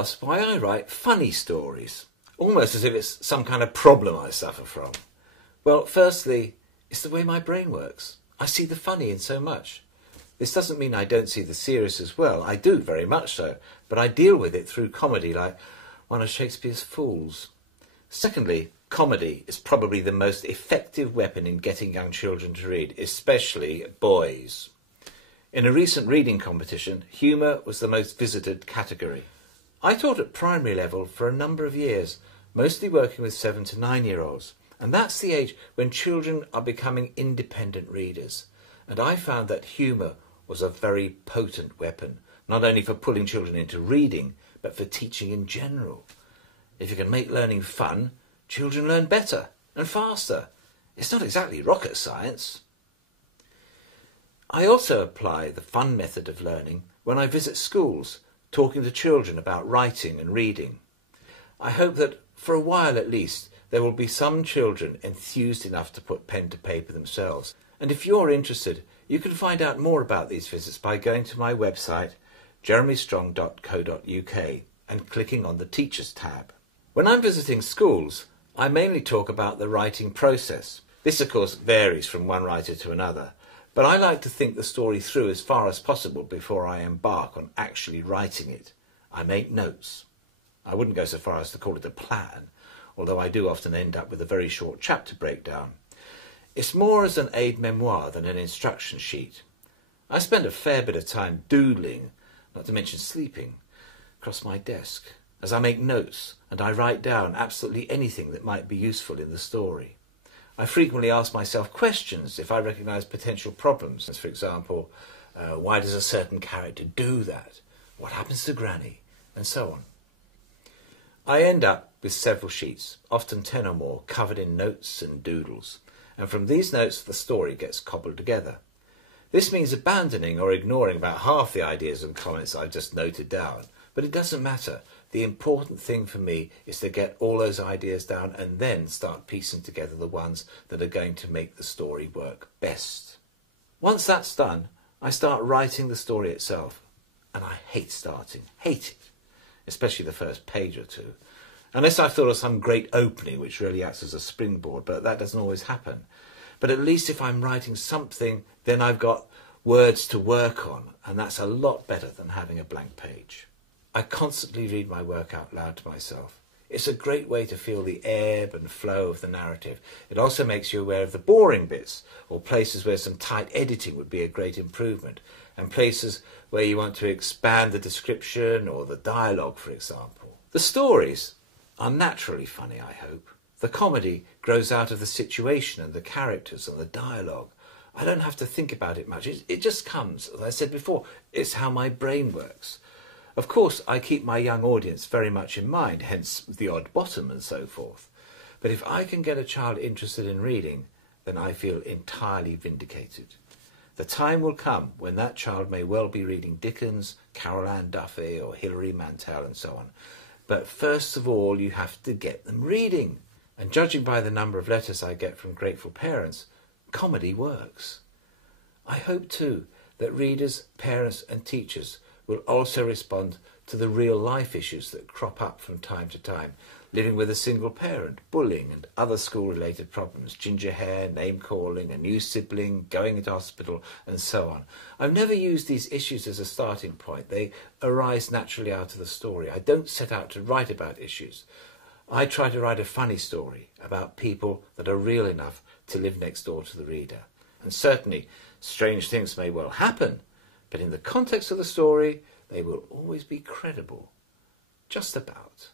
asked why I write funny stories, almost as if it's some kind of problem I suffer from. Well, firstly, it's the way my brain works. I see the funny in so much. This doesn't mean I don't see the serious as well. I do, very much so, but I deal with it through comedy like one of Shakespeare's fools. Secondly, comedy is probably the most effective weapon in getting young children to read, especially boys. In a recent reading competition, humour was the most visited category. I taught at primary level for a number of years, mostly working with 7 to 9-year-olds, and that's the age when children are becoming independent readers. And I found that humour was a very potent weapon, not only for pulling children into reading, but for teaching in general. If you can make learning fun, children learn better and faster. It's not exactly rocket science. I also apply the fun method of learning when I visit schools, talking to children about writing and reading. I hope that, for a while at least, there will be some children enthused enough to put pen to paper themselves. And if you're interested, you can find out more about these visits by going to my website, jeremystrong.co.uk, and clicking on the Teachers tab. When I'm visiting schools, I mainly talk about the writing process. This, of course, varies from one writer to another, but I like to think the story through as far as possible before I embark on actually writing it. I make notes. I wouldn't go so far as to call it a plan, although I do often end up with a very short chapter breakdown. It's more as an aide-memoire than an instruction sheet. I spend a fair bit of time doodling, not to mention sleeping, across my desk, as I make notes and I write down absolutely anything that might be useful in the story. I frequently ask myself questions if I recognise potential problems, as for example, why does a certain character do that? What happens to Granny? And so on. I end up with several sheets, often 10 or more, covered in notes and doodles. And from these notes the story gets cobbled together. This means abandoning or ignoring about half the ideas and comments I've just noted down, but it doesn't matter. The important thing for me is to get all those ideas down and then start piecing together the ones that are going to make the story work best. Once that's done, I start writing the story itself, and I hate starting, hate it, especially the first page or two. Unless I've thought of some great opening which really acts as a springboard, but that doesn't always happen. But at least if I'm writing something, then I've got words to work on, and that's a lot better than having a blank page. I constantly read my work out loud to myself. It's a great way to feel the ebb and flow of the narrative. It also makes you aware of the boring bits, or places where some tight editing would be a great improvement, and places where you want to expand the description or the dialogue, for example. The stories are naturally funny, I hope. The comedy grows out of the situation and the characters and the dialogue. I don't have to think about it much. It just comes. As I said before, it's how my brain works. Of course, I keep my young audience very much in mind, hence the odd bottom and so forth. But if I can get a child interested in reading, then I feel entirely vindicated. The time will come when that child may well be reading Dickens, Carol Ann Duffy or Hilary Mantel and so on. But first of all, you have to get them reading. And judging by the number of letters I get from grateful parents, comedy works. I hope too that readers, parents and teachers will also respond to the real life issues that crop up from time to time. Living with a single parent, bullying and other school-related problems, ginger hair, name-calling, a new sibling, going into hospital and so on. I've never used these issues as a starting point. They arise naturally out of the story. I don't set out to write about issues. I try to write a funny story about people that are real enough to live next door to the reader. And certainly, strange things may well happen, but in the context of the story, they will always be credible. Just about.